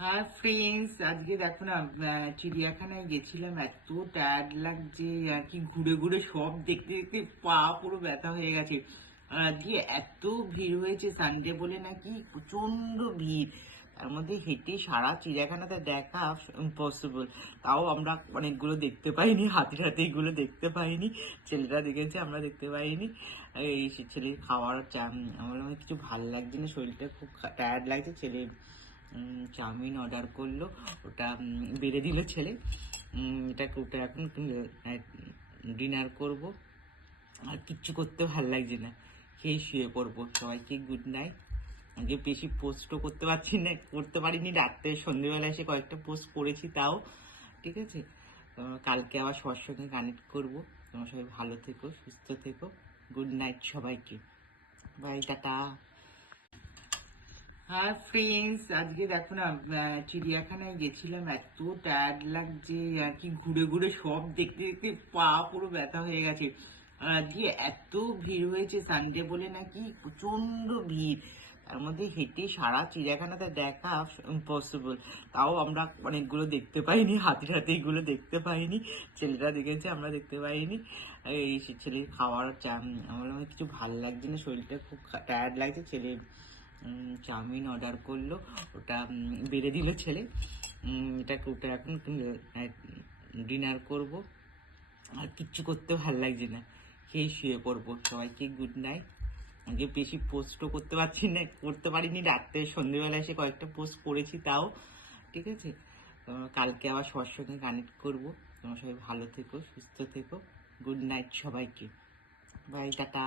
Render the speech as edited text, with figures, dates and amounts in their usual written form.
হ্যাঁ ফ্রেন্ডস, আজকে দেখো না, চিড়িয়াখানায় গেছিলাম। এত টায়ার্ড লাগছে আর কি, ঘুরে ঘুরে সব দেখতে দেখতে পা পুরো ব্যথা হয়ে গেছে। আর আজকে এত ভিড় হয়েছে, সানডে বলে নাকি প্রচন্ড ভিড়। তার মধ্যে হেঁটে সারা চিড়িয়াখানাতে দেখা ইম্পসিবল। তাও আমরা অনেকগুলো দেখতে পাইনি, হাতির হাতে এগুলো দেখতে পাইনি। ছেলেরা দেখেছে, আমরা দেখতে পাইনি। এই ছেলের খাওয়ার আমার কিছু ভাল লাগছে না, শরীরটা খুব টায়ার্ড লাগছে। ছেলে চাউমিন অর্ডার করলো, ওটা বেড়ে দিল ছেলে। ওটা এখন ডিনার করব। আর কিচ্ছু করতে ভাল লাগছে না, খেয়ে শুয়ে পড়বো। সবাইকে গুড নাইট। আজকে বেশি পোস্টও করতে পারছি না, করতে পারিনি। রাত্রে সন্ধ্যেবেলা এসে কয়েকটা পোস্ট করেছি তাও। ঠিক আছে, কালকে আবার সবার সঙ্গে কানেক্ট করবো। তোমার সবাই ভালো থেকো, সুস্থ থেকো। গুড নাইট সবাইকে, বাই, টাটা। হ্যাঁ ফ্রেন্ডস, আজকে দেখো না, চিড়িয়াখানায় গেছিলাম। এত টায়ার্ড লাগছে আর কি, ঘুরে ঘুরে সব দেখতে দেখতে পা পুরো ব্যথা হয়ে গেছে। আর আজকে এত ভিড় হয়েছে, সানডে বলে নাকি প্রচন্ড ভিড়। তার মধ্যে হেঁটে সারা চিড়িয়াখানাতে দেখা ইম্পসিবল। তাও আমরা অনেকগুলো দেখতে পাইনি, হাতির হাতে এগুলো দেখতে পাইনি। ছেলেরা দেখেছে, আমরা দেখতে পাইনি। এই ছেলের খাওয়ার আমার কিছু ভাল লাগছে না, শরীরটা খুব টায়ার্ড লাগছে। ছেলে চাউমিন অর্ডার করলো, ওটা বেড়ে দিল ছেলে। ওটা এখন ডিনার করব। আর কিচ্ছু করতে ভাল লাগছে না, খেয়ে শুয়ে পড়বো। সবাইকে গুড নাইট। আজকে বেশি পোস্টও করতে পারছি না, করতে পারিনি। রাত্রে সন্ধ্যেবেলা এসে কয়েকটা পোস্ট করেছি তাও। ঠিক আছে, কালকে আবার সবার সঙ্গে কানেক্ট করবো। তোমার সবাই ভালো থেকো, সুস্থ থেকো। গুড নাইট সবাইকে, বাই, টাটা।